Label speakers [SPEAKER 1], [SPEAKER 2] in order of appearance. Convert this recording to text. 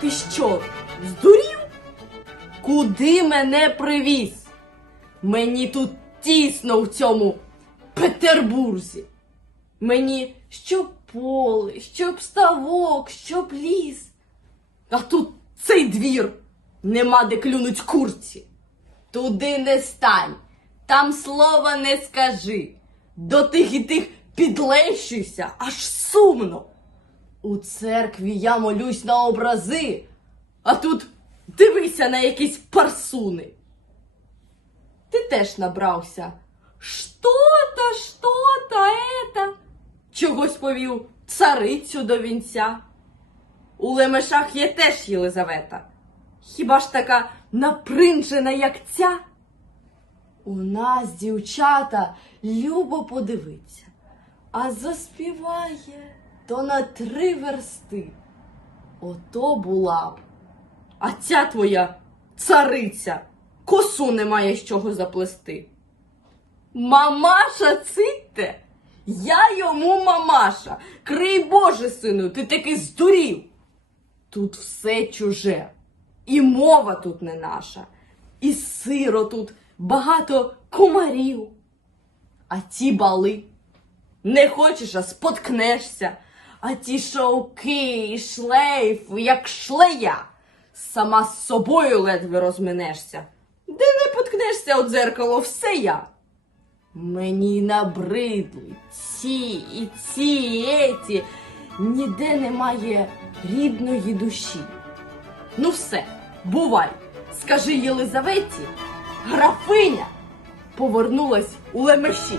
[SPEAKER 1] ти що? Здурів? Куди мене привіз? Мені тут тісно в цьому Петербурзі. Мені що поле, щоб ставок, щоб ліс. А тут цей двір нема де клюнуть курці. Туди не стань, там слова не скажи. До тих і тих підлещуйся, аж сумно. У церкві я молюсь на образи, а тут дивися на якісь парсуни. Ти теж набрався. Що-то, що-то, ета. Чогось повів царицю до вінця. У лемешах є теж Єлизавета. Хіба ж така напринжена, як ця? У нас, дівчата, любо подивиться, а заспіває то на три версти. Ото була б. А ця твоя цариця косу немає з чого заплести. Мамаша цитте, я йому мамаша. Крий Боже, сину, ти таки здурів. Тут все чуже, і мова тут не наша, і сиро тут багато комарів. А ті бали не хочеш, а споткнешся, а ті шовки і шлейф, як шлея, сама з собою ледве розминешся. Де не поткнешся от дзеркало, все я. Мені набридли ці і ці і еті. Ніде немає рідної душі. Ну все, бувай, скажи Єлизаветі, графиня повернулась у лемеші.